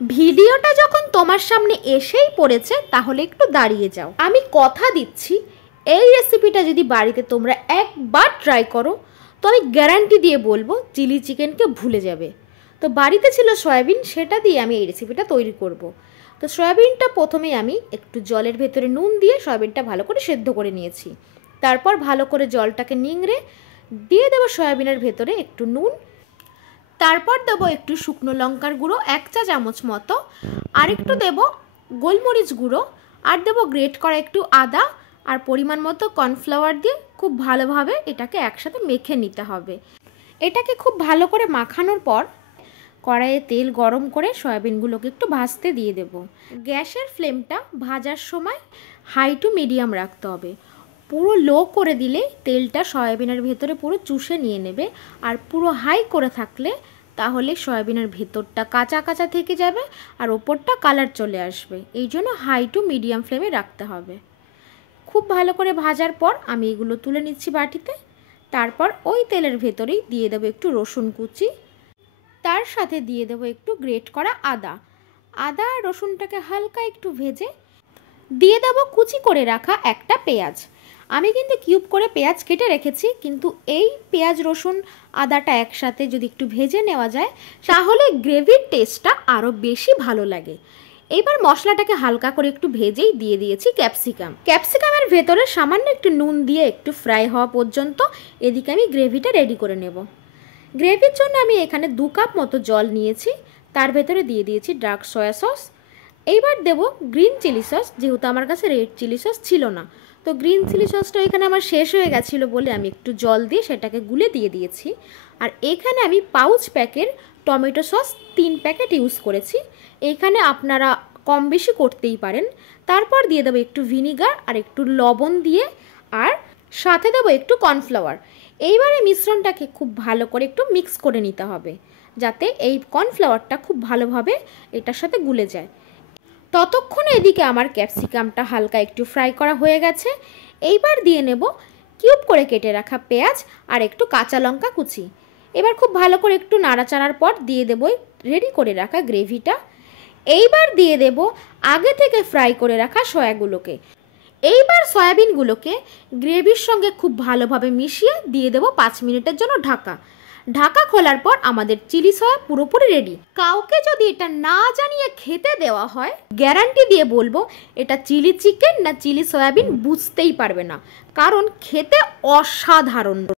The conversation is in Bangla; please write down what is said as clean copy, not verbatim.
ভিডিওটা যখন তোমার সামনে এসেই পড়েছে তাহলে একটু দাঁড়িয়ে যাও। আমি কথা দিচ্ছি এই রেসিপিটা যদি বাড়িতে তোমরা একবার ট্রাই করো তো আমি গ্যারান্টি দিয়ে বলবো চিলি চিকেনকে ভুলে যাবে। তো বাড়িতে ছিল সয়াবিন, সেটা দিয়ে আমি এই রেসিপিটা তৈরি করব। তো সয়াবিনটা প্রথমেই আমি একটু জলের ভেতরে নুন দিয়ে সয়াবিনটা ভালো করে সেদ্ধ করে নিয়েছি। তারপর ভালো করে জলটাকে নিংড়ে দিয়ে দেবো সয়াবিনের ভেতরে একটু নুন, তারপর দেবো একটু শুকনো লঙ্কার গুঁড়ো 1 চা চামচ মতো, আর একটু দেবো গোলমরিচ গুঁড়ো, আর দেবো গ্রেট করা একটু আদা, আর পরিমাণ মতো কর্নফ্লাওয়ার দিয়ে খুব ভালোভাবে এটাকে একসাথে মেখে নিতে হবে। এটাকে খুব ভালো করে মাখানোর পর কড়াইয়ে তেল গরম করে সয়াবিনগুলোকে একটু ভাজতে দিয়ে দেব। গ্যাসের ফ্লেমটা ভাজার সময় হাই টু মিডিয়াম রাখতে হবে। পুরো লো করে দিলে তেলটা সয়াবিনের ভেতরে পুরো চুষে নিয়ে নেবে, আর পুরো হাই করে থাকলে তাহলে সয়াবিনের ভেতরটা কাঁচা কাঁচা থেকে যাবে আর ওপরটা কালার চলে আসবে। এই জন্য হাই টু মিডিয়াম ফ্লেমে রাখতে হবে। খুব ভালো করে ভাজার পর আমি এগুলো তুলে নিচ্ছি বাটিতে। তারপর ওই তেলের ভেতরেই দিয়ে দেবো একটু রসুন কুচি, তার সাথে দিয়ে দেবো একটু গ্রেট করা আদা। আদা আর রসুনটাকে হালকা একটু ভেজে দিয়ে দেবো কুচি করে রাখা একটা পেঁয়াজ। আমি কিন্তু কিউব করে পেঁয়াজ কেটে রেখেছি, কিন্তু এই পেঁয়াজ রসুন আদাটা একসাথে যদি একটু ভেজে নেওয়া যায় তাহলে গ্রেভির টেস্টটা আরও বেশি ভালো লাগে। এইবার মশলাটাকে হালকা করে একটু ভেজেই দিয়ে দিয়েছি ক্যাপসিকাম। ক্যাপসিকামের ভেতরে সামান্য একটু নুন দিয়ে একটু ফ্রাই হওয়া পর্যন্ত এদিকে আমি গ্রেভিটা রেডি করে নেব। গ্রেভির জন্য আমি এখানে 2 কাপ মতো জল নিয়েছি, তার ভেতরে দিয়ে দিয়েছি ডার্ক সয়া সস। এইবার দেব গ্রিন চিলি সস, যেহেতু আমার কাছে রেড চিলি সস ছিল না, তো গ্রিন চিলি সসটা এখানে আমার শেষ হয়ে গেছিলো বলে আমি একটু জল দিয়ে সেটাকে গুলে দিয়ে দিয়েছি। আর এখানে আমি পাউচ প্যাকের টমেটো সস 3 প্যাকেট ইউজ করেছি। এখানে আপনারা কম বেশি করতেই পারেন। তারপর দিয়ে দেবো একটু ভিনিগার আর একটু লবণ দিয়ে, আর সাথে দেবো একটু কর্নফ্লাওয়ার। এইবারে মিশ্রণটাকে খুব ভালো করে একটু মিক্স করে নিতে হবে, যাতে এই কর্নফ্লাওয়ারটা খুব ভালোভাবে এটার সাথে গুলে যায়। ততক্ষণে এদিকে আমার ক্যাপসিকামটা হালকা একটু ফ্রাই করা হয়ে গেছে। এইবার দিয়ে নেব কিউব করে কেটে রাখা পেঁয়াজ আর একটু কাঁচা লঙ্কা কুচি। এবার খুব ভালো করে একটু নাড়াচাড়ার পর দিয়ে দেব রেডি করে রাখা গ্রেভিটা। এইবার দিয়ে দেব আগে থেকে ফ্রাই করে রাখা সয়াগুলোকে। এইবার সয়াবিনগুলোকে গ্রেভির সঙ্গে খুব ভালোভাবে মিশিয়ে দিয়ে দেব 5 মিনিটের জন্য ঢাকা। ঢাকা খোলার পর আমাদের চিলি সয়া পুরোপুরি রেডি। কাউকে যদি এটা না জানিয়ে খেতে দেওয়া হয়, গ্যারান্টি দিয়ে বলবো এটা চিলি চিকেন না চিলি সয়াবিন বুঝতেই পারবে না, কারণ খেতে অসাধারণ।